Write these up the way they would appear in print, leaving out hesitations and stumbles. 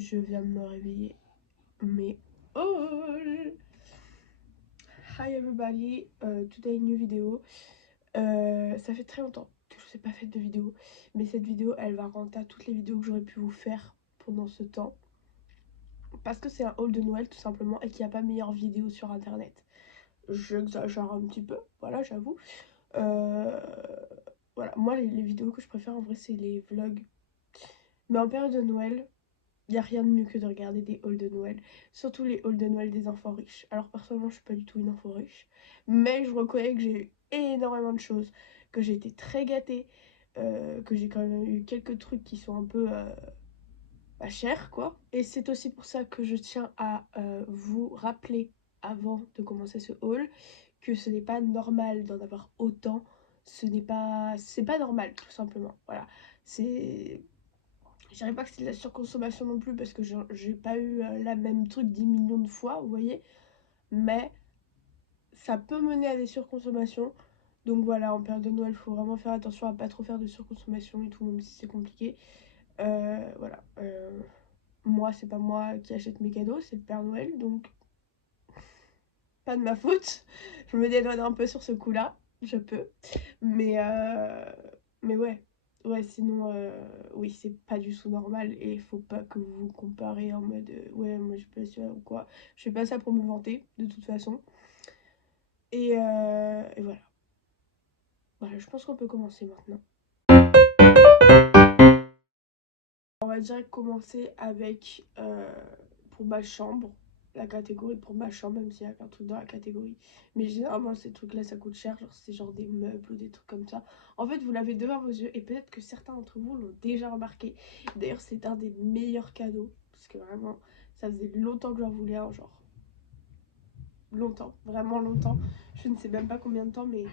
Je viens de me réveiller, mais oh! Hi everybody, today new vidéo. Ça fait très longtemps que je vous ai pas fait de vidéo, mais cette vidéo elle va rendre à toutes les vidéos que j'aurais pu vous faire pendant ce temps. Parce que c'est un haul de Noël tout simplement et qu'il n'y a pas meilleure vidéo sur internet. J'exagère un petit peu, voilà, j'avoue. Voilà, moi les vidéos que je préfère en vrai c'est les vlogs. Mais en période de Noël, il n'y a rien de mieux que de regarder des hauls de Noël. Surtout les hauls de Noël des enfants riches. Alors personnellement je suis pas du tout une enfant riche. Mais je reconnais que j'ai eu énormément de choses. Que j'ai été très gâtée. Que j'ai quand même eu quelques trucs qui sont un peu pas chers quoi. Et c'est aussi pour ça que je tiens à vous rappeler avant de commencer ce haul que ce n'est pas normal d'en avoir autant. C'est pas normal tout simplement. Voilà. C'est Je dirais pas que c'est de la surconsommation non plus parce que j'ai pas eu la même truc 10 millions de fois, vous voyez. Mais ça peut mener à des surconsommations. Donc voilà, en période de Noël, il faut vraiment faire attention à pas trop faire de surconsommation et tout, même si c'est compliqué. Voilà. Moi, c'est pas moi qui achète mes cadeaux, c'est le Père Noël, donc pas de ma faute. Je me dédouane un peu sur ce coup-là, je peux. Mais ouais. Ouais, sinon, oui, c'est pas du tout normal et il faut pas que vous vous comparez en mode ouais, moi je fais ça ou quoi. Je fais pas ça pour me vanter, de toute façon. Et voilà. Voilà, je pense qu'on peut commencer maintenant. On va direct commencer avec pour ma chambre, la catégorie pour ma chambre, même s'il y a qu'un truc dans la catégorie. Mais généralement, ces trucs-là, ça coûte cher, genre c'est genre des meubles ou des trucs comme ça. En fait, vous l'avez devant vos yeux et peut-être que certains d'entre vous l'ont déjà remarqué. D'ailleurs, c'est un des meilleurs cadeaux, parce que vraiment, ça faisait longtemps que j'en voulais un, genre longtemps, vraiment longtemps. Je ne sais même pas combien de temps, mais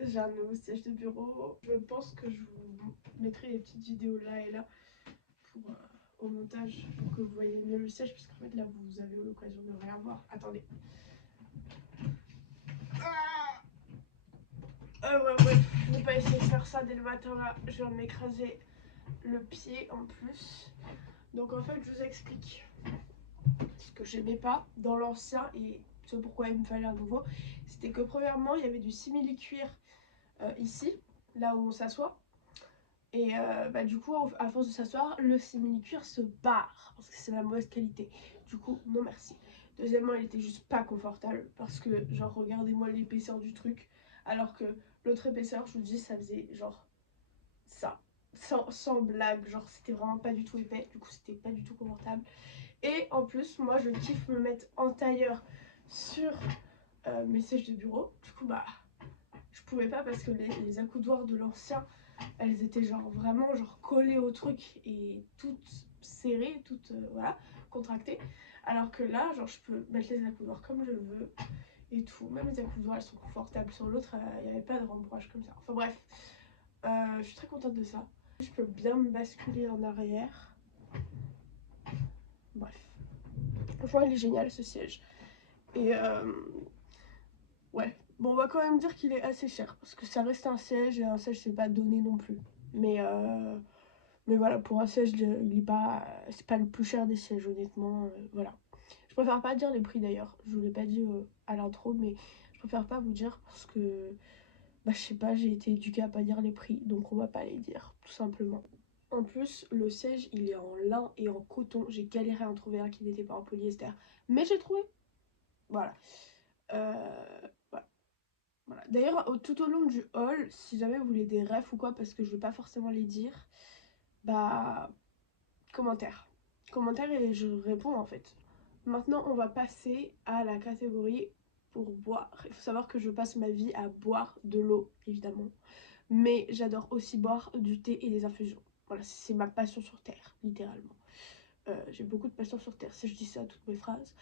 j'ai un nouveau siège de bureau. Je pense que je vous mettrai des petites vidéos là et là pour, au montage pour que vous voyez mieux le siège, parce qu'en fait là vous avez l'occasion de rien voir. Attendez. Ouais, bref, je vais pas essayer de faire ça dès le matin là. Je viens de m'écraser le pied en plus. Donc en fait je vous explique ce que j'aimais pas dans l'ancien et ce pourquoi il me fallait un nouveau. C'était que premièrement il y avait du simili-cuir ici, là où on s'assoit. Et bah, du coup, à force de s'asseoir, le simili-cuir se barre parce que c'est la mauvaise qualité. Du coup, non merci. Deuxièmement, il était juste pas confortable parce que, genre, regardez-moi l'épaisseur du truc. Alors que l'autre épaisseur, je vous dis, ça faisait genre ça. Sans blague, genre, c'était vraiment pas du tout épais. Du coup, c'était pas du tout confortable. Et en plus, moi, je kiffe me mettre en tailleur sur mes sièges de bureau. Du coup, bah, je pouvais pas parce que les accoudoirs de l'ancien elles étaient genre vraiment genre collées au truc et toutes serrées, toutes voilà, contractées. Alors que là, genre je peux mettre les accoudoirs comme je veux et tout. Même les accoudoirs elles sont confortables. Sur l'autre, il n'y avait pas de rembrage comme ça. Enfin bref, je suis très contente de ça. Je peux bien me basculer en arrière. Bref, franchement il est génial ce siège. Et ouais, bon on va quand même dire qu'il est assez cher parce que ça reste un siège et un siège c'est pas donné non plus. Mais voilà, pour un siège, il est pas, c'est pas le plus cher des sièges, honnêtement. Voilà. Je préfère pas dire les prix d'ailleurs. Je vous l'ai pas dit à l'intro, mais je préfère pas vous dire parce que, bah, je sais pas, j'ai été éduquée à pas dire les prix, donc on va pas les dire, tout simplement. En plus, le siège, il est en lin et en coton. J'ai galéré à en trouver un qui n'était pas en polyester, mais j'ai trouvé. Voilà. Voilà. Voilà. D'ailleurs, tout au long du haul, si jamais vous voulez des refs ou quoi, parce que je vais pas forcément les dire, bah commentaires. Commentaires et je réponds en fait. Maintenant, on va passer à la catégorie pour boire. Il faut savoir que je passe ma vie à boire de l'eau, évidemment. Mais j'adore aussi boire du thé et des infusions. Voilà, c'est ma passion sur Terre, littéralement. J'ai beaucoup de passion sur Terre, si je dis ça à toutes mes phrases.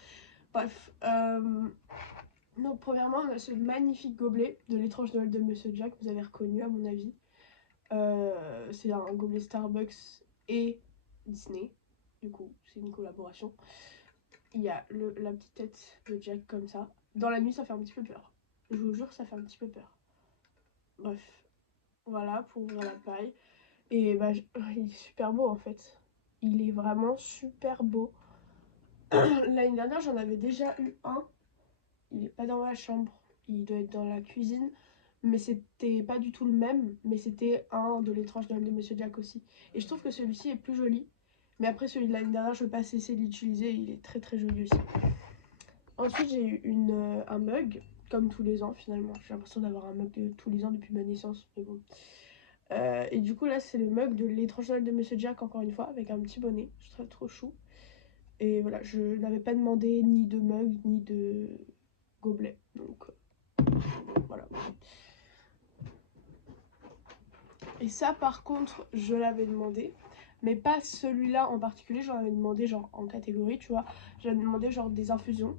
Bref, donc premièrement, on a ce magnifique gobelet de l'étrange Noël de Monsieur Jack, vous avez reconnu à mon avis. C'est un gobelet Starbucks et Disney. Du coup, c'est une collaboration. Il y a la petite tête de Jack comme ça. Dans la nuit, ça fait un petit peu peur. Je vous jure, ça fait un petit peu peur. Bref, voilà pour ouvrir la paille. Et bah, il est super beau en fait. Il est vraiment super beau. L'année dernière, j'en avais déjà eu un. Il est pas dans ma chambre. Il doit être dans la cuisine. Mais c'était pas du tout le même. Mais c'était un de l'étrange Noël de Monsieur Jack aussi. Et je trouve que celui-ci est plus joli. Mais après, celui de l'année dernière, je veux pas cesser de l'utiliser. Il est très très joli aussi. Ensuite, j'ai eu un mug. Comme tous les ans finalement. J'ai l'impression d'avoir un mug tous les ans depuis ma naissance. Mais bon. Et du coup, là, c'est le mug de l'étrange Noël de Monsieur Jack, encore une fois, avec un petit bonnet. Je trouve trop chou. Et voilà, je n'avais pas demandé ni de mug, ni de gobelet. Donc, voilà. Et ça, par contre, je l'avais demandé. Mais pas celui-là en particulier. J'en avais demandé, genre, en catégorie, tu vois. J'avais demandé, genre, des infusions.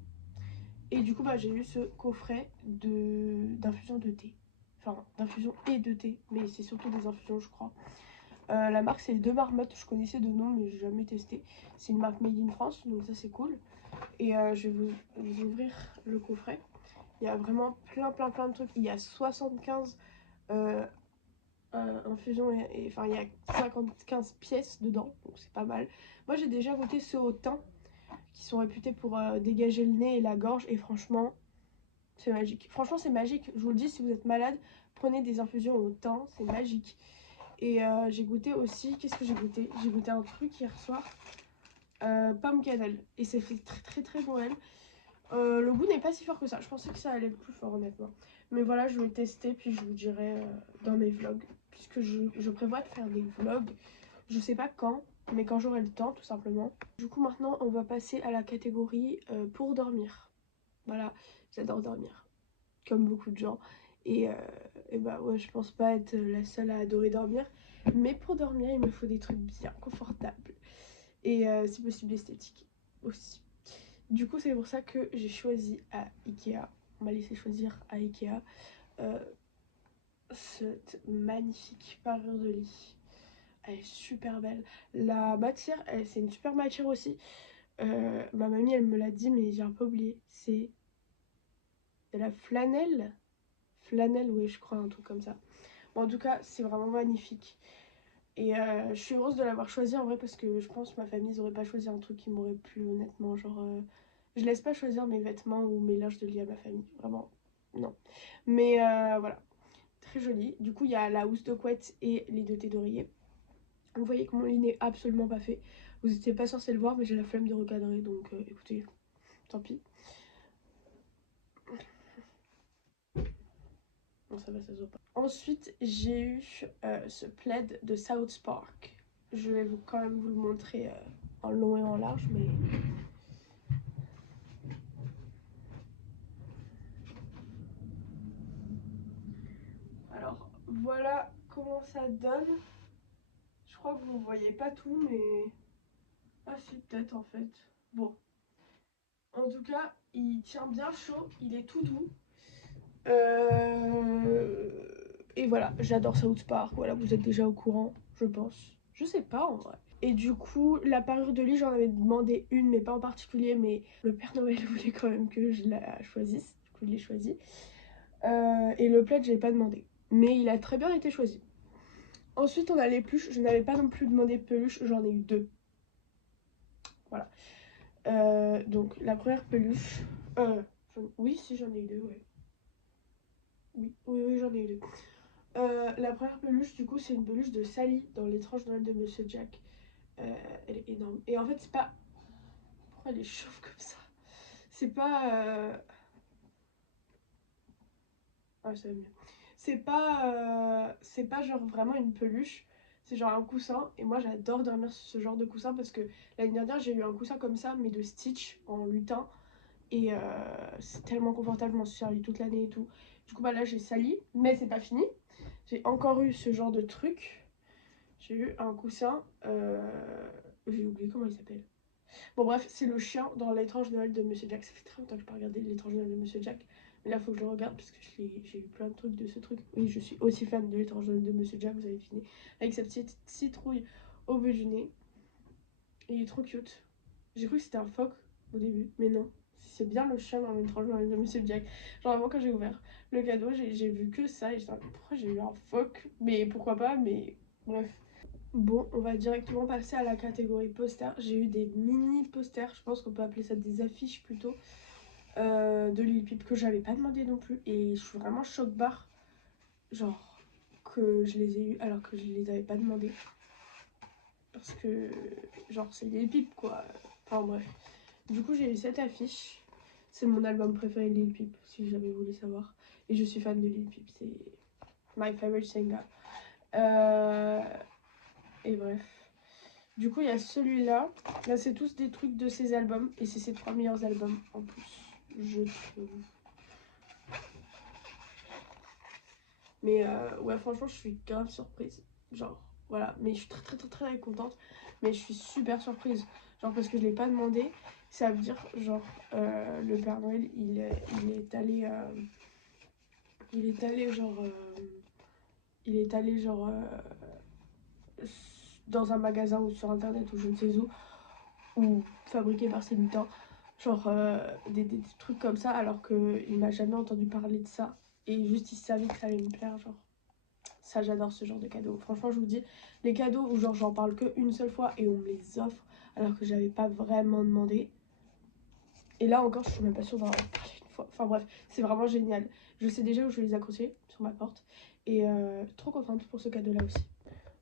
Et du coup, bah, j'ai eu ce coffret d'infusions de thé. Enfin, d'infusions et de thé. Mais c'est surtout des infusions, je crois. La marque, c'est les Deux Marmottes. Je connaissais de nom, mais j'ai jamais testé. C'est une marque made in France, donc ça, c'est cool. Et je vais vous ouvrir le coffret. Il y a vraiment plein de trucs. Il y a 75 euh, infusions, enfin il y a 55 pièces dedans, donc c'est pas mal. Moi j'ai déjà goûté ceux au thym, qui sont réputés pour dégager le nez et la gorge, et franchement, c'est magique. Franchement, c'est magique. Je vous le dis, si vous êtes malade, prenez des infusions au thym, c'est magique. Et j'ai goûté aussi, qu'est-ce que j'ai goûté? J'ai goûté un truc hier soir, pomme cannelle, et ça fait très Noël. Le goût n'est pas si fort que ça. Je pensais que ça allait être plus fort, honnêtement. Mais voilà, je vais tester, puis je vous dirai dans mes vlogs. Puisque je prévois de faire des vlogs. Je sais pas quand, mais quand j'aurai le temps, tout simplement. Du coup, maintenant, on va passer à la catégorie pour dormir. Voilà, j'adore dormir. Comme beaucoup de gens. Et bah ouais, je pense pas être la seule à adorer dormir. Mais pour dormir, il me faut des trucs bien confortables. Et si possible esthétiques aussi. Du coup, c'est pour ça que j'ai choisi à Ikea. On m'a laissé choisir à Ikea euh, cette magnifique parure de lit. Elle est super belle. La matière, c'est une super matière aussi. Ma mamie, elle me l'a dit, mais j'ai un peu oublié. C'est de la flanelle. Flanelle, oui, je crois, un truc comme ça. Bon, en tout cas, c'est vraiment magnifique. Et je suis heureuse de l'avoir choisi en vrai parce que je pense que ma famille n'aurait pas choisi un truc qui m'aurait plu honnêtement. Genre, je laisse pas choisir mes vêtements ou mes linges de lit à ma famille. Vraiment, non. Mais voilà, très joli. Du coup, il y a la housse de couette et les deux thés d'oreiller. Vous voyez que mon lit n'est absolument pas fait. Vous n'étiez pas censé le voir, mais j'ai la flemme de recadrer. Donc écoutez, tant pis. Non, ça va, ça se voit pas. Ensuite, j'ai eu ce plaid de South Park. Je vais quand même vous le montrer en long et en large, mais alors voilà comment ça donne. Je crois que vous ne voyez pas tout, mais ah si, peut-être en fait. Bon, en tout cas, il tient bien chaud, il est tout doux. Et voilà, j'adore South Park. Voilà, vous êtes déjà au courant, je pense. Je sais pas en vrai. Et du coup, la parure de lit, j'en avais demandé une, mais pas en particulier. Mais le Père Noël voulait quand même que je la choisisse. Du coup, je l'ai choisi. Et le plaid, je l'ai pas demandé. Mais il a très bien été choisi. Ensuite, on a les peluches. Je n'avais pas non plus demandé de peluche, j'en ai eu deux. Voilà. Donc, la première peluche. Oui, si, j'en ai eu deux, ouais. Oui, j'en ai eu deux. La première peluche, du coup, c'est une peluche de Sally dans l'étrange Noël de Monsieur Jack. Elle est énorme. Et en fait, c'est pas. Pourquoi elle est chauve comme ça? C'est pas. Ah, ça va mieux. C'est pas genre vraiment une peluche. C'est genre un coussin. Et moi, j'adore dormir sur ce genre de coussin parce que l'année dernière, j'ai eu un coussin comme ça, mais de Stitch en lutin. Et c'est tellement confortable, je m'en suis servi toute l'année et tout. Du coup, bah là, j'ai sali, mais c'est pas fini. J'ai encore eu ce genre de truc. J'ai eu un coussin. J'ai oublié comment il s'appelle. Bon, bref, c'est le chien dans l'étrange Noël de Monsieur Jack. Ça fait très longtemps que je n'ai pas regardé l'étrange Noël de Monsieur Jack. Mais là, il faut que je le regarde parce que j'ai eu plein de trucs de ce truc. Oui, je suis aussi fan de l'étrange Noël de Monsieur Jack, vous avez fini. Avec sa petite citrouille auberginée. Et il est trop cute. J'ai cru que c'était un phoque au début, mais non. C'est bien le chien dans l'étrange Noël de Monsieur Jack. Genre, vraiment, quand j'ai ouvert le cadeau, j'ai vu que ça. Et j'étais pourquoi j'ai eu un phoque? Mais pourquoi pas? Mais bref. Bon, on va directement passer à la catégorie poster. J'ai eu des mini posters, je pense qu'on peut appeler ça des affiches plutôt, de Lil Peep que j'avais pas demandé non plus. Et je suis vraiment choc-barre, genre, que je les ai eu alors que je les avais pas demandé. Parce que, genre, c'est Lil Peep quoi. Enfin bref. Du coup, j'ai eu cette affiche. C'est mon album préféré de Lil Peep, si jamais vous voulez savoir. Et je suis fan de Lil Peep, c'est my favorite singer. Et bref. Du coup, il y a celui-là. Là, c'est tous des trucs de ses albums. Et c'est ses 3 meilleurs albums en plus, je trouve. Mais ouais, franchement, je suis grave surprise. Genre, voilà. Mais je suis très, très, très, très contente. Mais je suis super surprise. Genre, parce que je l'ai pas demandé. Ça veut dire, genre, le Père Noël, il est allé. Il est allé, genre. Il est allé, genre. Dans un magasin ou sur internet ou je ne sais où. Ou fabriqué par ses militants. Genre des trucs comme ça, alors qu'il m'a jamais entendu parler de ça. Et juste, il savait que ça allait me plaire, genre. Ça, j'adore ce genre de cadeaux. Franchement, je vous dis, les cadeaux où genre j'en parle qu'une seule fois et on me les offre alors que j'avais pas vraiment demandé. Et là encore, je suis même pas sûre d'en avoir parlé une fois. Enfin bref, c'est vraiment génial. Je sais déjà où je vais les accrocher sur ma porte. Et trop contente pour ce cadeau-là aussi.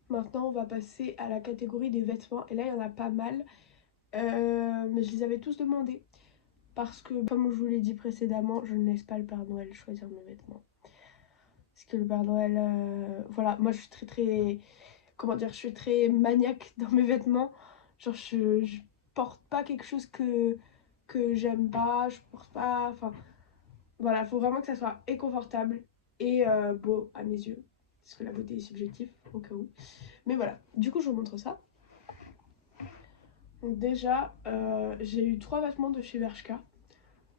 Maintenant, on va passer à la catégorie des vêtements. Et là, il y en a pas mal. Mais je les avais tous demandés. Parce que, comme je vous l'ai dit précédemment, je ne laisse pas le Père Noël choisir mes vêtements. Parce que le Père Noël, voilà, moi je suis très très, comment dire, je suis très maniaque dans mes vêtements. Genre je porte pas quelque chose que j'aime pas, je porte pas, enfin voilà, il faut vraiment que ça soit et confortable et beau à mes yeux. Parce que la beauté est subjective, au cas où. Mais voilà, du coup je vous montre ça. Donc déjà, j'ai eu 3 vêtements de chez Bershka.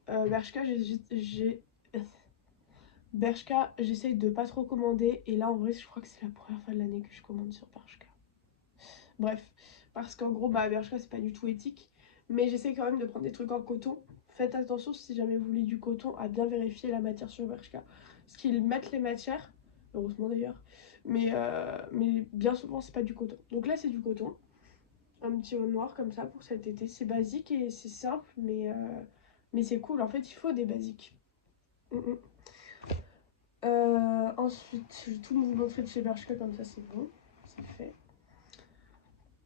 Bershka, Bershka, j'essaye de pas trop commander. Et là, en vrai, je crois que c'est la première fois de l'année que je commande sur Bershka. Bref, parce qu'en gros, bah, Bershka, c'est pas du tout éthique. Mais j'essaie quand même de prendre des trucs en coton. Faites attention, si jamais vous voulez du coton, à bien vérifier la matière sur Bershka. Parce qu'ils mettent les matières, heureusement d'ailleurs. Mais bien souvent, c'est pas du coton. Donc là, c'est du coton. Un petit haut noir comme ça pour cet été. C'est basique et c'est simple, mais c'est cool. En fait, il faut des basiques. Ensuite, je vais tout vous montrer de chez Bershka, comme ça c'est bon, c'est fait.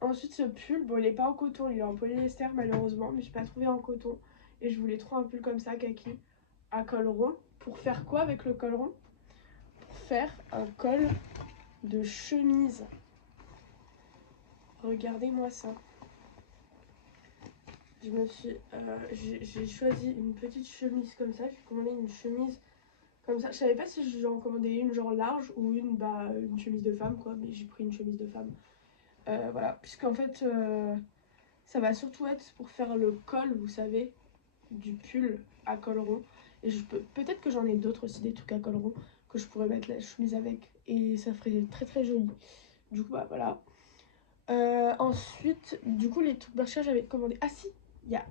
Ensuite, ce pull, bon, il est pas en coton, il est en polyester malheureusement, mais je n'ai pas trouvé en coton. Et je voulais trop un pull comme ça, kaki, à col rond. Pour faire quoi avec le col rond? Pour faire un col de chemise. Regardez-moi ça. J'ai choisi une petite chemise comme ça. J'ai commandé une chemise comme ça. Je savais pas si j'en commandais une genre large ou une chemise de femme quoi, mais j'ai pris une chemise de femme. Voilà, puisqu'en fait, ça va surtout être pour faire le col, vous savez, du pull à col rond. Et peut-être que j'en ai d'autres aussi, des trucs à col rond, que je pourrais mettre la chemise avec. Et ça ferait très très joli. Du coup, bah voilà. Ensuite, du coup, les trucs Bershka, j'avais commandé. Ah si, il y a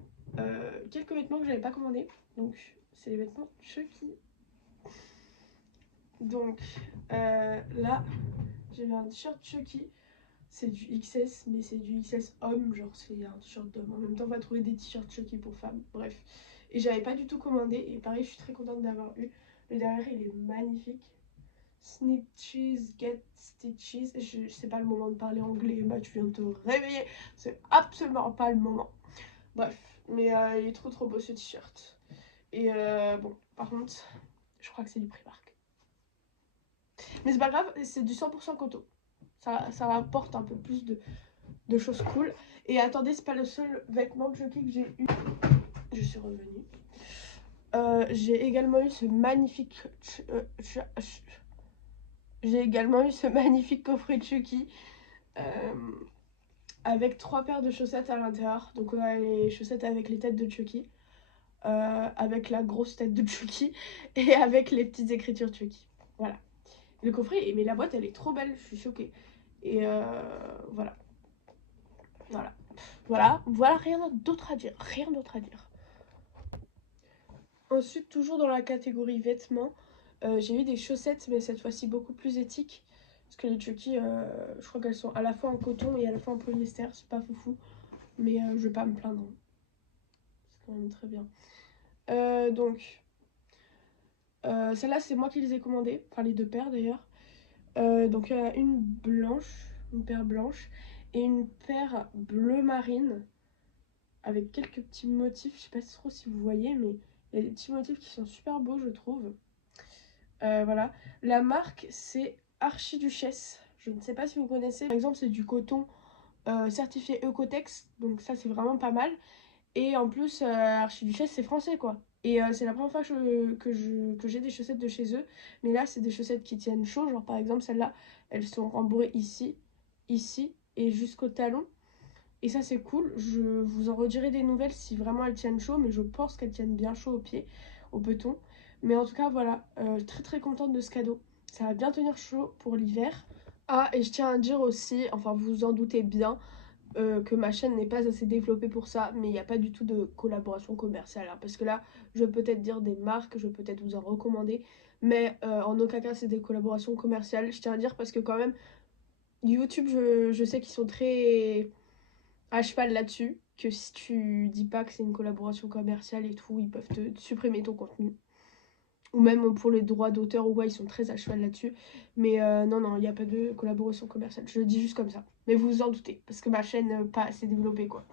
quelques vêtements que j'avais pas commandé. Donc, c'est les vêtements Chucky. Donc, là, j'ai un t-shirt Chucky. C'est du XS, mais c'est du XS homme, genre c'est un t-shirt d'homme. En même temps, on va trouver des t-shirts Chucky pour femmes, bref. Et j'avais pas du tout commandé, et pareil, je suis très contente d'avoir eu. Le derrière, il est magnifique. Snitches, get stitches. Je sais pas le moment de parler anglais, bah tu viens de te réveiller. C'est absolument pas le moment. Bref, mais il est trop trop beau ce t-shirt. Et bon, par contre, je crois que c'est du Primark. Mais c'est pas grave, c'est du 100% coton. Ça rapporte un peu plus de choses cool. Et attendez, c'est pas le seul vêtement de Chucky que j'ai eu. Je suis revenue. J'ai également eu ce magnifique. J'ai également eu ce magnifique coffret de Chucky. Avec 3 paires de chaussettes à l'intérieur. Donc on a les chaussettes avec les têtes de Chucky. Avec la grosse tête de Chucky. Et avec les petites écritures Chucky. Voilà. Le coffret, mais la boîte elle est trop belle, je suis choquée. Et voilà. Voilà, rien d'autre à dire. Rien d'autre à dire. Ensuite, toujours dans la catégorie vêtements, j'ai eu des chaussettes, mais cette fois-ci beaucoup plus éthiques. Parce que les Chucky, je crois qu'elles sont à la fois en coton et à la fois en polyester, c'est pas foufou. Mais je vais pas me plaindre. C'est quand même très bien. Donc, celle-là, c'est moi qui les ai commandées. Enfin, les deux paires d'ailleurs. Donc, il y en a une blanche, une paire blanche, et une paire bleu marine, avec quelques petits motifs. Je sais pas trop si vous voyez, mais il y a des petits motifs qui sont super beaux, je trouve. Voilà. La marque, c'est Archiduchesse. Je ne sais pas si vous connaissez. Par exemple, c'est du coton certifié Ecotex. Donc ça, c'est vraiment pas mal. Et en plus, Archiduchesse, c'est français, quoi. Et c'est la première fois que j'ai des chaussettes de chez eux. Mais là, c'est des chaussettes qui tiennent chaud. Genre, par exemple, celles-là, elles sont rembourrées ici, ici et jusqu'au talon. Et ça, c'est cool. Je vous en redirai des nouvelles si vraiment elles tiennent chaud. Mais je pense qu'elles tiennent bien chaud au pied, au peton. Mais en tout cas, voilà. Très très contente de ce cadeau. Ça va bien tenir chaud pour l'hiver. Ah, et je tiens à dire aussi, enfin, vous vous en doutez bien, que ma chaîne n'est pas assez développée pour ça, mais il n'y a pas du tout de collaboration commerciale, hein, parce que là, je vais peut-être dire des marques, je vais peut-être vous en recommander, mais en aucun cas c'est des collaborations commerciales, je tiens à dire, parce que quand même, YouTube, je sais qu'ils sont très à cheval là-dessus, que si tu dis pas que c'est une collaboration commerciale et tout, ils peuvent te supprimer ton contenu. Ou même pour les droits d'auteur, ouais, ils sont très à cheval là-dessus. Mais non, non, il n'y a pas de collaboration commerciale. Je le dis juste comme ça. Mais vous vous en doutez, parce que ma chaîne pas assez développée, quoi.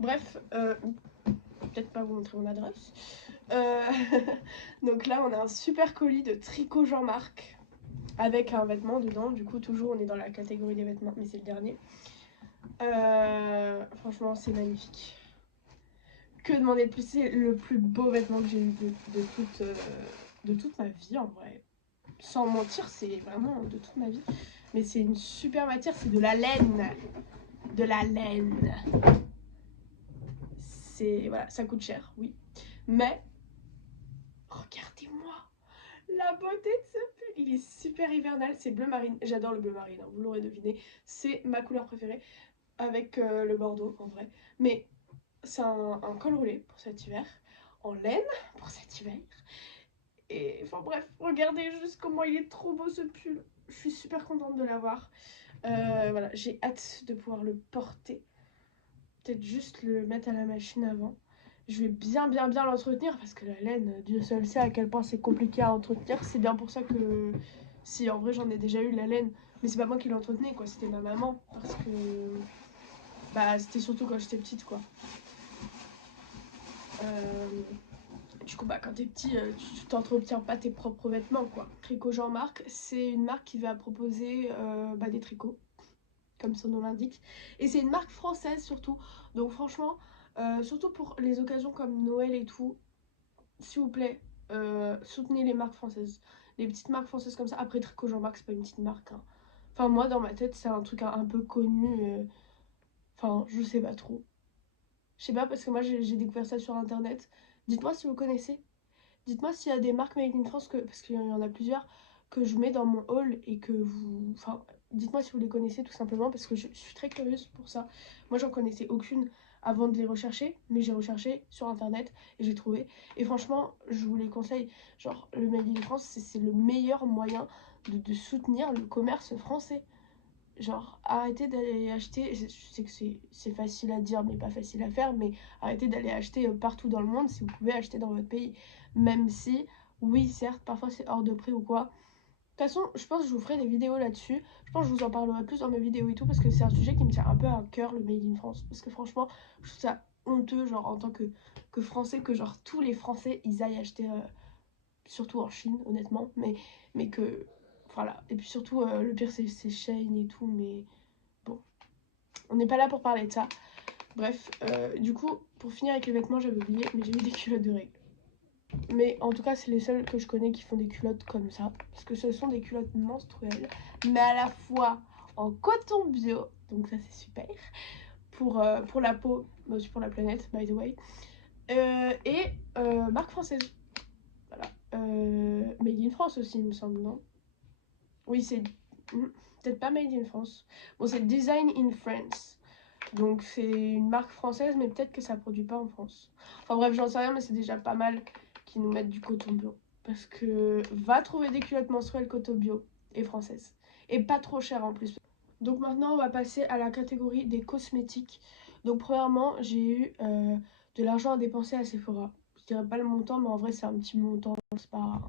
Bref, peut-être pas vous montrer mon adresse. Euh, Donc là, on a un super colis de tricot Jean-Marc avec un vêtement dedans. Du coup, toujours, on est dans la catégorie des vêtements, mais c'est le dernier. Franchement, c'est magnifique. Que demander de plus? C'est le plus beau vêtement que j'ai eu de toute ma vie, en vrai. Sans mentir, c'est vraiment de toute ma vie. Mais c'est une super matière, c'est de la laine. De la laine. C'est voilà, ça coûte cher, oui. Mais regardez-moi la beauté de ce pull. Il est super hivernal, c'est bleu marine. J'adore le bleu marine, hein, vous l'aurez deviné. C'est ma couleur préférée avec le bordeaux en vrai. Mais c'est un col roulé pour cet hiver, en laine pour cet hiver. Et enfin bref, regardez juste comment il est trop beau ce pull. Je suis super contente de l'avoir. Voilà, j'ai hâte de pouvoir le porter. Peut-être juste le mettre à la machine avant. Je vais bien l'entretenir parce que la laine, Dieu seul sait à quel point c'est compliqué à entretenir. C'est bien pour ça que si en vrai j'en ai déjà eu la laine, mais c'est pas moi qui l'entretenais quoi, c'était ma maman parce que bah c'était surtout quand j'étais petite quoi. Du coup bah quand t'es petit, tu t'entretiens pas tes propres vêtements quoi. Tricot Jean-Marc, c'est une marque qui va proposer des tricots comme son nom l'indique. Et c'est une marque française surtout. Donc franchement, surtout pour les occasions comme Noël et tout, s'il vous plaît, soutenez les marques françaises. Les petites marques françaises comme ça. Après, Tricot Jean-Marc, c'est pas une petite marque, hein. Enfin, moi, dans ma tête, c'est un truc un peu connu. Enfin, je sais pas trop. Je sais pas parce que moi, j'ai découvert ça sur Internet. Dites-moi si vous connaissez. Dites-moi s'il y a des marques Made in France, parce qu'il y en a plusieurs, que je mets dans mon haul et que vous... Enfin, dites-moi si vous les connaissez tout simplement, parce que je suis très curieuse pour ça. Moi, j'en connaissais aucune avant de les rechercher, mais j'ai recherché sur Internet et j'ai trouvé. Et franchement, je vous les conseille. Genre, le Made in France, c'est le meilleur moyen de soutenir le commerce français. Genre, arrêtez d'aller acheter, je sais que c'est facile à dire mais pas facile à faire, mais arrêtez d'aller acheter partout dans le monde si vous pouvez acheter dans votre pays. Même si, oui, certes, parfois c'est hors de prix ou quoi. De toute façon, je pense que je vous ferai des vidéos là-dessus. Je pense que je vous en parlerai plus dans mes vidéos et tout, parce que c'est un sujet qui me tient un peu à cœur, le Made in France. Parce que franchement, je trouve ça honteux, genre en tant que Français, que genre tous les Français, ils aillent acheter, surtout en Chine, honnêtement, mais que... Voilà. Et puis surtout, le pire, c'est Shein et tout, mais bon, on n'est pas là pour parler de ça. Bref, du coup, pour finir avec les vêtements, j'avais oublié, mais j'ai mis des culottes de règles. Mais en tout cas, c'est les seuls que je connais qui font des culottes comme ça. Parce que ce sont des culottes menstruelles, mais à la fois en coton bio, donc ça c'est super, pour la peau, mais aussi pour la planète, by the way. Et marque française. Voilà. Made in France aussi, il me semble, non? Oui, c'est peut-être pas Made in France. Bon, c'est Design in France. Donc c'est une marque française, mais peut-être que ça produit pas en France. Enfin bref, j'en sais rien, mais c'est déjà pas mal qu'ils nous mettent du coton bio. Parce que va trouver des culottes menstruelles coton bio et françaises. et pas trop cher en plus. Donc maintenant on va passer à la catégorie des cosmétiques. Donc premièrement j'ai eu de l'argent à dépenser à Sephora. Je dirais pas le montant mais en vrai c'est un petit montant, c'est pas un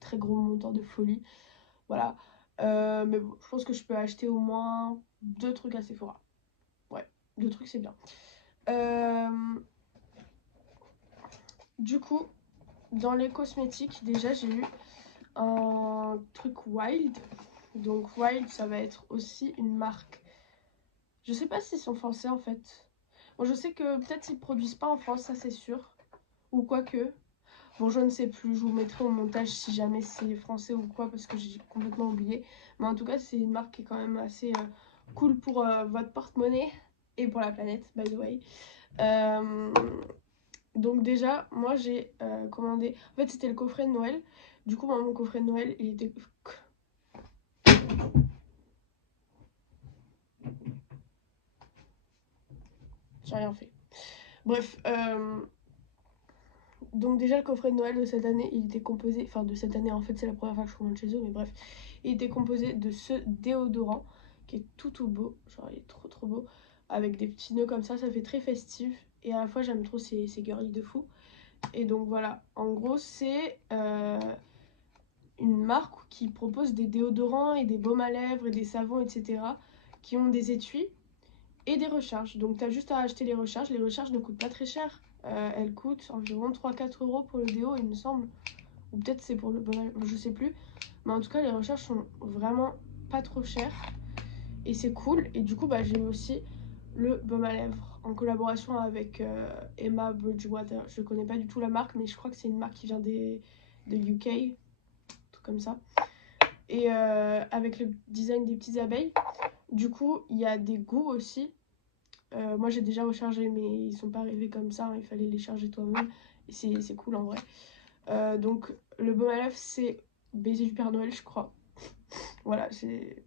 très gros montant de folie. Voilà. Mais bon, je pense que je peux acheter au moins 2 trucs à Sephora. Ouais, 2 trucs c'est bien. Du coup, dans les cosmétiques, déjà j'ai eu un truc Wild. Donc Wild, ça va être aussi une marque. Je sais pas s'ils sont français en fait. Bon, je sais que peut-être ils produisent pas en France, ça c'est sûr. Ou quoique. Bon, je ne sais plus, je vous mettrai au montage si jamais c'est français ou quoi, parce que j'ai complètement oublié. Mais en tout cas, c'est une marque qui est quand même assez cool pour votre porte-monnaie et pour la planète, by the way. Donc déjà, moi j'ai commandé... En fait, c'était le coffret de Noël. Du coup, moi, mon coffret de Noël, il était... J'ai rien fait. Bref, donc déjà le coffret de Noël de cette année, il était composé... Enfin, de cette année, en fait, c'est la première fois que je commande chez eux, mais bref. Il était composé de ce déodorant, qui est tout beau. Genre, il est trop beau. Avec des petits nœuds comme ça fait très festif. Et à la fois, j'aime trop ces girly de fou. Et donc voilà, en gros, c'est... une marque qui propose des déodorants et des baumes à lèvres et des savons, etc. qui ont des étuis et des recharges. Donc tu as juste à acheter les recharges. Les recharges ne coûtent pas très cher. Elles coûtent environ 3-4 euros pour le déo, il me semble. Ou peut-être c'est pour le baume à lèvres, je sais plus. Mais en tout cas, les recharges sont vraiment pas trop chères. Et c'est cool. Et du coup, bah, j'ai aussi le baume à lèvres en collaboration avec Emma Bridgewater. Je connais pas du tout la marque, mais je crois que c'est une marque qui vient de UK, tout comme ça. Et avec le design des petites abeilles. Du coup, il y a des goûts aussi. Moi, j'ai déjà rechargé, mais ils sont pas arrivés comme ça. Hein, il fallait les charger toi-même. Et c'est cool en vrai. Donc, le baume à lèvres, c'est Baiser du Père Noël, je crois. Voilà, c'est...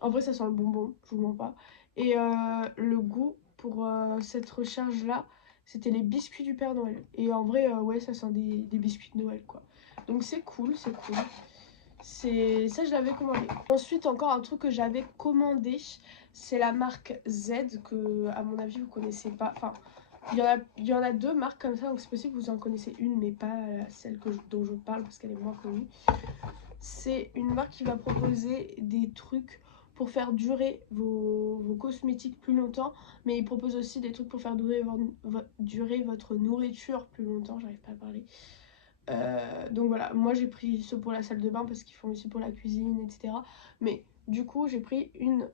En vrai, ça sent le bonbon, je vous mens pas. Et le goût pour cette recharge-là, c'était les biscuits du Père Noël. Et en vrai, ouais, ça sent des biscuits de Noël, quoi. Donc c'est cool, c'est cool. C'est ça, je l'avais commandé. Ensuite, encore un truc que j'avais commandé, c'est la marque Z, que à mon avis vous connaissez pas. Enfin, il y en a deux marques comme ça, donc c'est possible que vous en connaissez une, mais pas celle dont je parle parce qu'elle est moins connue. C'est une marque qui va proposer des trucs pour faire durer vos cosmétiques plus longtemps, mais il propose aussi des trucs pour faire durer votre nourriture plus longtemps. J'arrive pas à parler. Donc voilà, moi j'ai pris ceux pour la salle de bain parce qu'ils font aussi pour la cuisine, etc. Mais du coup, j'ai pris une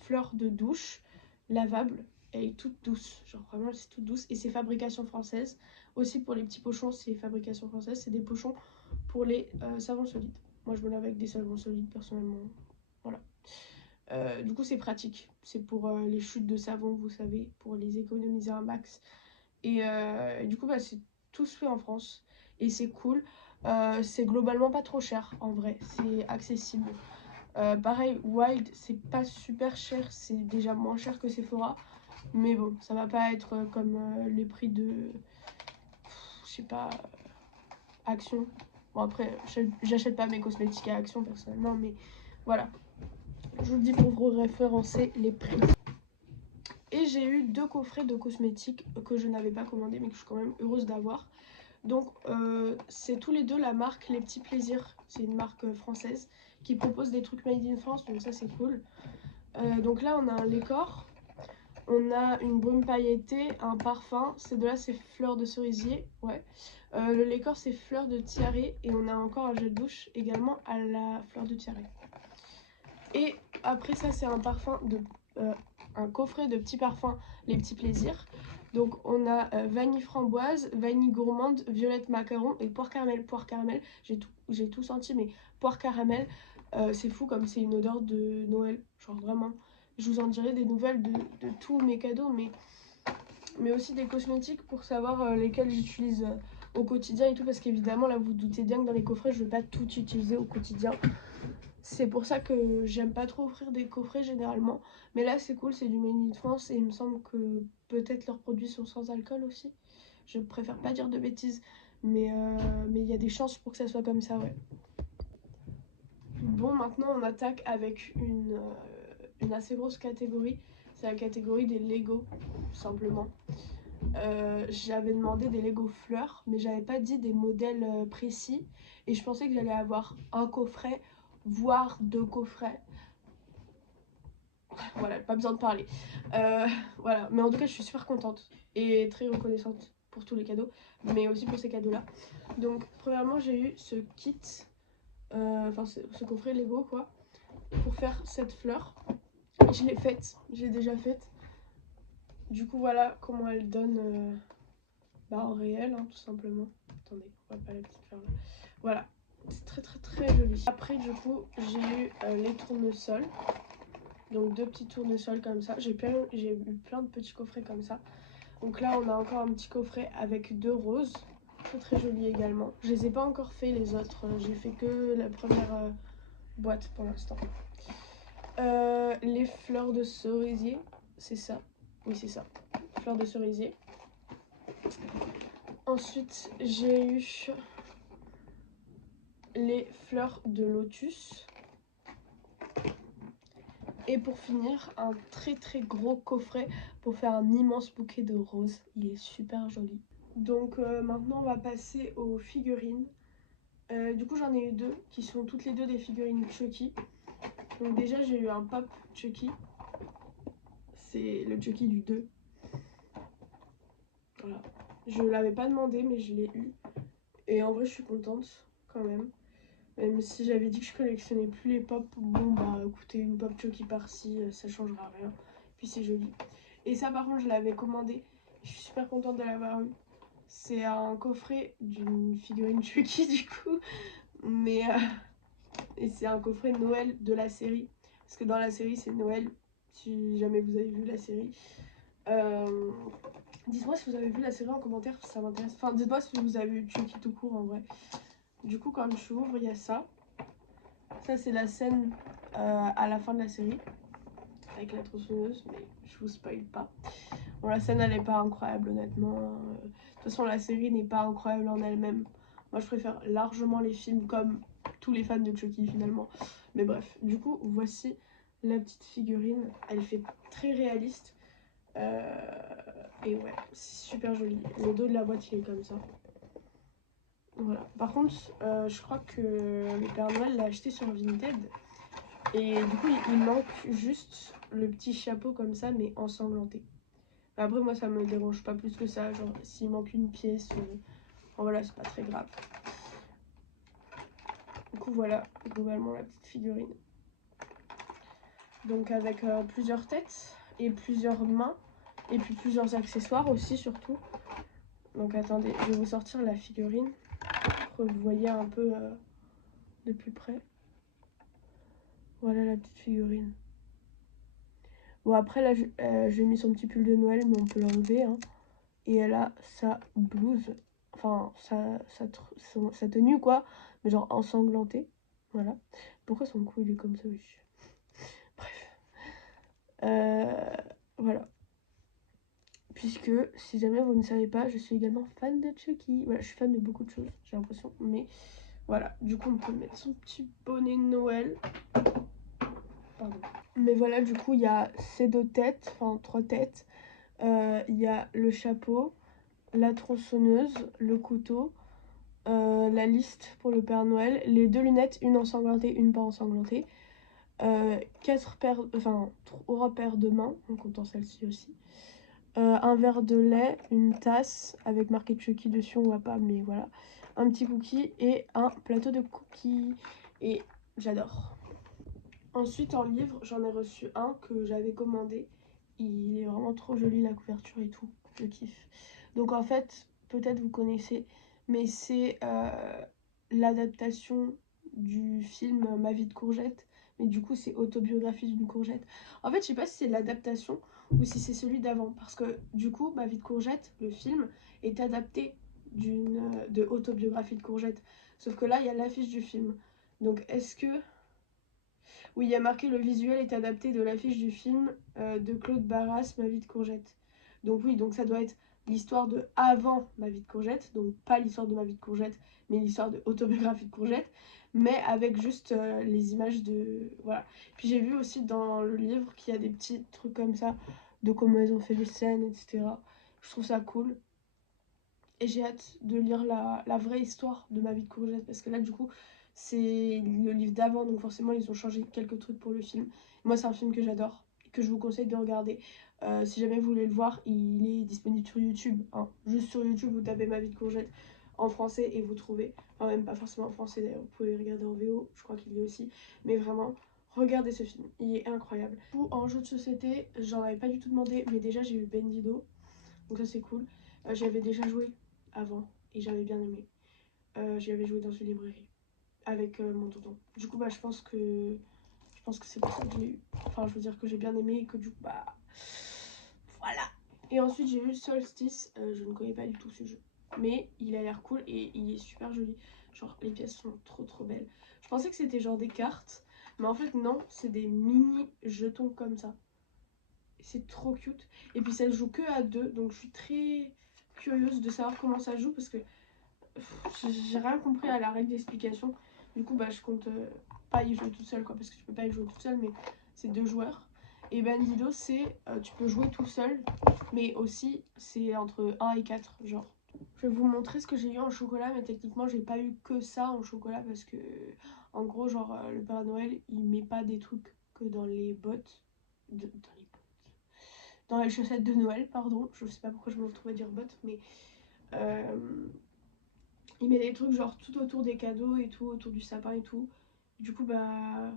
fleur de douche lavable. Elle est toute douce, genre vraiment c'est toute douce. Et c'est fabrication française. Aussi pour les petits pochons, c'est fabrication française. C'est des pochons pour les savons solides. Moi je me lave avec des savons solides personnellement. Voilà. Du coup, c'est pratique. C'est pour les chutes de savon, vous savez, pour les économiser un max. Et du coup, bah, c'est tous fait en France. Et c'est cool. C'est globalement pas trop cher en vrai. C'est accessible. Pareil, Wild, c'est pas super cher. C'est déjà moins cher que Sephora. Mais bon, ça va pas être comme les prix de. Je sais pas. Action. Bon, après, j'achète pas mes cosmétiques à Action personnellement. Mais voilà. Je vous le dis pour vous référencer les prix. Et j'ai eu 2 coffrets de cosmétiques que je n'avais pas commandé mais que je suis quand même heureuse d'avoir. Donc c'est tous les deux la marque Les Petits Plaisirs. C'est une marque française qui propose des trucs made in France, donc ça c'est cool. Donc là on a un Lécor, on a une brume pailletée, un parfum. Ces deux là c'est fleur de cerisier, ouais. Le Lécor c'est fleur de tiare et on a encore un gel douche également à la fleur de tiare. Et après ça c'est un parfum de... un coffret de petits parfums Les Petits Plaisirs. Donc on a vanille framboise, vanille gourmande, violette macaron et poire caramel. Poire caramel, j'ai tout senti, mais poire caramel, c'est fou comme c'est une odeur de Noël. Genre vraiment, je vous en dirai des nouvelles de tous mes cadeaux, mais aussi des cosmétiques pour savoir lesquels j'utilise au quotidien et tout. Parce qu'évidemment, là vous doutez bien que dans les coffrets, je ne vais pas tout utiliser au quotidien. C'est pour ça que j'aime pas trop offrir des coffrets généralement. Mais là c'est cool, c'est du Made in France et il me semble que peut-être leurs produits sont sans alcool aussi. Je préfère pas dire de bêtises, mais il y a des chances pour que ça soit comme ça, ouais. Bon, maintenant on attaque avec une assez grosse catégorie. C'est la catégorie des Lego, tout simplement. J'avais demandé des Lego fleurs, mais j'avais pas dit des modèles précis. Et je pensais que j'allais avoir un coffret, voire 2 coffrets. Voilà, pas besoin de parler. Voilà, mais en tout cas, je suis super contente et très reconnaissante pour tous les cadeaux, mais aussi pour ces cadeaux-là. Donc, premièrement, j'ai eu ce kit, enfin ce coffret Lego, quoi, pour faire cette fleur. Je l'ai faite, j'ai déjà faite. Du coup, voilà comment elle donne en réel, hein, tout simplement. Attendez, on voit pas la petite fleur là. Voilà, c'est très très très joli. Après, du coup, j'ai eu les tournesols. Donc 2 petits tournesols comme ça. J'ai eu plein de petits coffrets comme ça. Donc là, on a encore un petit coffret avec 2 roses. Très très joli également. Je les ai pas encore fait les autres. J'ai fait que la première boîte pour l'instant. Les fleurs de cerisier, c'est ça. Oui, c'est ça. Fleurs de cerisier. Ensuite, j'ai eu les fleurs de lotus. Et pour finir, un très très gros coffret pour faire un immense bouquet de roses. Il est super joli. Donc maintenant on va passer aux figurines. Du coup j'en ai eu 2 qui sont toutes les 2 des figurines Chucky. Donc déjà j'ai eu un pop Chucky. C'est le Chucky du 2. Voilà. Je l'avais pas demandé mais je l'ai eu. Et en vrai je suis contente quand même. Même si j'avais dit que je collectionnais plus les pop, bon bah écoutez, une pop Chucky par-ci, ça changera rien. Puis c'est joli. Et ça par contre je l'avais commandé. Je suis super contente de l'avoir eu. C'est un coffret d'une figurine Chucky du coup. Mais et c'est un coffret de Noël de la série. Parce que dans la série c'est Noël. Si jamais vous avez vu la série. Dites-moi si vous avez vu la série en commentaire, ça m'intéresse. Enfin dites-moi si vous avez vu Chucky tout court en vrai. Du coup quand je ouvre il y a ça. Ça c'est la scène à la fin de la série. Avec la tronçonneuse, mais je vous spoil pas. Bon la scène elle est pas incroyable honnêtement. De toute façon la série n'est pas incroyable en elle-même. Moi je préfère largement les films comme tous les fans de Chucky finalement. Mais bref, du coup voici la petite figurine. Elle fait très réaliste. Et ouais, c'est super joli. Le dos de la boîte il est comme ça. Voilà. Par contre, je crois que le Père Noël l'a acheté sur Vinted. Et du coup, il manque juste le petit chapeau comme ça, mais ensanglanté. Après, moi, ça me dérange pas plus que ça. Genre, s'il manque une pièce, voilà, c'est pas très grave. Du coup, voilà, globalement, la petite figurine. Donc, avec plusieurs têtes et plusieurs mains. Et puis plusieurs accessoires aussi, surtout. Donc, attendez, je vais vous sortir la figurine. Pour que vous voyez un peu de plus près. Voilà la petite figurine. Bon, après, là, j'ai mis son petit pull de Noël, mais on peut l'enlever, hein. Et elle a sa blouse, enfin, sa tenue, quoi, mais genre ensanglantée. Voilà. Pourquoi son cou, il est comme ça, oui. Bref. Voilà. Puisque, si jamais vous ne savez pas, je suis également fan de Chucky. Voilà, je suis fan de beaucoup de choses, j'ai l'impression. Mais voilà, du coup, on peut mettre son petit bonnet de Noël. Pardon. Mais voilà, du coup, il y a ces 2 têtes, enfin 3 têtes. Il y a le chapeau, la tronçonneuse, le couteau, la liste pour le Père Noël, les 2 lunettes, une ensanglantée, une pas ensanglantée, 3 paires de mains, en comptant celle-ci aussi, un verre de lait, une tasse avec marqué Chucky dessus, on voit pas, mais voilà, un petit cookie et un plateau de cookies. Et j'adore. Ensuite, en livre, j'en ai reçu un que j'avais commandé. Il est vraiment trop joli, la couverture et tout. Je kiffe. Donc en fait, peut-être vous connaissez, mais c'est l'adaptation du film Ma vie de courgette. Mais du coup, c'est autobiographie d'une courgette. En fait, je sais pas si c'est l'adaptation ou si c'est celui d'avant. Parce que du coup, Ma vie de courgette, le film, est adapté de autobiographie de courgette. Sauf que là, il y a l'affiche du film. Donc est-ce que... Oui, il y a marqué le visuel est adapté de l'affiche du film de Claude Barras, Ma vie de courgette. Donc oui, donc ça doit être l'histoire de avant Ma vie de courgette, donc pas l'histoire de Ma vie de courgette, mais l'histoire de Autobiographie de courgette, mais avec juste les images de... Voilà. Puis j'ai vu aussi dans le livre qu'il y a des petits trucs comme ça, de comment ils ont fait les scènes, etc. Je trouve ça cool. Et j'ai hâte de lire la vraie histoire de Ma vie de courgette, parce que là, du coup, c'est le livre d'avant, donc forcément, ils ont changé quelques trucs pour le film. Moi, c'est un film que j'adore, que je vous conseille de regarder. Si jamais vous voulez le voir, il est disponible sur YouTube, hein. Juste sur YouTube, vous tapez Ma vie de courgette en français et vous trouvez. Enfin, même pas forcément en français d'ailleurs, vous pouvez regarder en VO, je crois qu'il y est aussi. Mais vraiment, regardez ce film, il est incroyable. Ou en jeu de société, j'en avais pas du tout demandé, mais déjà j'ai eu Bendido, donc ça c'est cool. J'avais déjà joué avant et j'avais bien aimé. J'y avais joué dans une librairie avec mon tonton. Du coup, bah, je pense que c'est pour ça que je l'ai eu. Enfin, je veux dire que j'ai bien aimé et que du coup, bah, voilà. Et ensuite, j'ai eu Solstice. Je ne connais pas du tout ce jeu, mais il a l'air cool et il est super joli. Genre, les pièces sont trop belles. Je pensais que c'était genre des cartes, mais en fait, non, c'est des mini jetons comme ça. C'est trop cute. Et puis, ça se joue que à deux, donc je suis très curieuse de savoir comment ça joue parce que j'ai rien compris à la règle d'explication. Du coup, bah, je compte pas y jouer toute seule, quoi, parce que tu peux pas y jouer toute seule, mais c'est 2 joueurs. Et Bandido, c'est tu peux jouer tout seul, mais aussi c'est entre 1 et 4, genre. Je vais vous montrer ce que j'ai eu en chocolat, mais techniquement, j'ai pas eu que ça en chocolat parce que, en gros, genre, le Père Noël, il met pas des trucs que dans les bottes. Dans les chaussettes de Noël, pardon. Je sais pas pourquoi je me retrouve à dire bottes, mais. Il met des trucs genre tout autour des cadeaux et tout, autour du sapin et tout. Du coup, bah,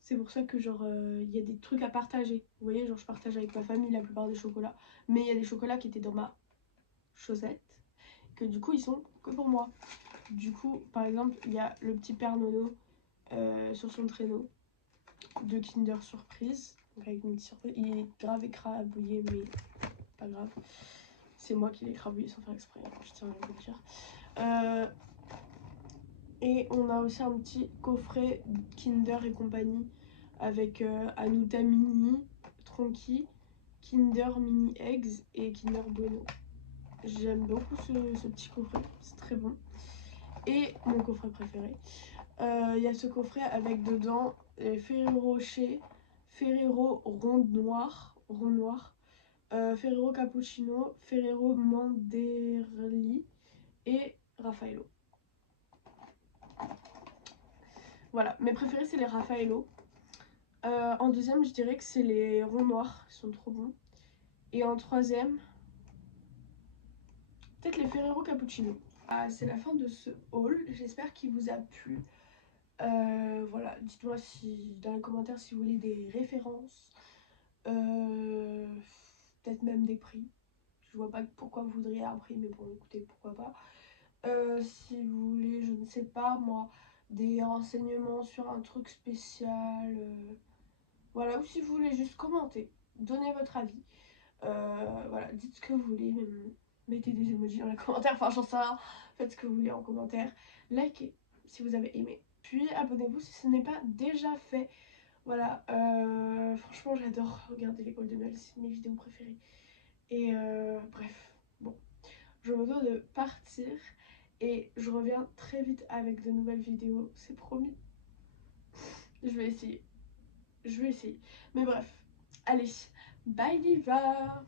c'est pour ça que genre, il y a des trucs à partager. Vous voyez, genre, je partage avec ma famille la plupart des chocolats. Mais il y a des chocolats qui étaient dans ma chaussette, que du coup, ils sont que pour moi. Du coup, par exemple, il y a le petit Père Nono sur son traîneau de Kinder Surprise. Donc avec une petite surprise. Il est grave écrabouillé, mais pas grave. C'est moi qui l'ai écrabouillé sans faire exprès, je tiens à vous le dire. Et on a aussi un petit coffret Kinder et compagnie avec Hanuta Mini, Tronky, Kinder Mini Eggs et Kinder Bueno. J'aime beaucoup ce petit coffret, c'est très bon. Et mon coffret préféré, il y a ce coffret avec dedans Ferrero Rocher, Ferrero Rond Noir, Ferrero Cappuccino, Ferrero Manderli et Raffaello. Voilà, mes préférés c'est les Raffaello. En deuxième, je dirais que c'est les ronds noirs, ils sont trop bons. Et en troisième, peut-être les Ferrero Cappuccino. Ah, c'est la fin de ce haul, j'espère qu'il vous a plu. Voilà, dites-moi si, dans les commentaires si vous voulez des références, peut-être même des prix. Je vois pas pourquoi vous voudriez un prix, mais bon, écoutez, pourquoi pas. Si vous voulez, je ne sais pas moi, des renseignements sur un truc spécial. Voilà, ou si vous voulez juste commenter, donnez votre avis. Voilà, dites ce que vous voulez, même mettez des emojis dans les commentaires, enfin j'en sais rien, faites ce que vous voulez en commentaire. Likez si vous avez aimé, puis abonnez-vous si ce n'est pas déjà fait. Voilà, franchement j'adore regarder l'école de Noël, c'est mes vidéos préférées. Et bref, bon, je me dois de partir et je reviens très vite avec de nouvelles vidéos, c'est promis. Je vais essayer. Mais bref, allez, bye Diva.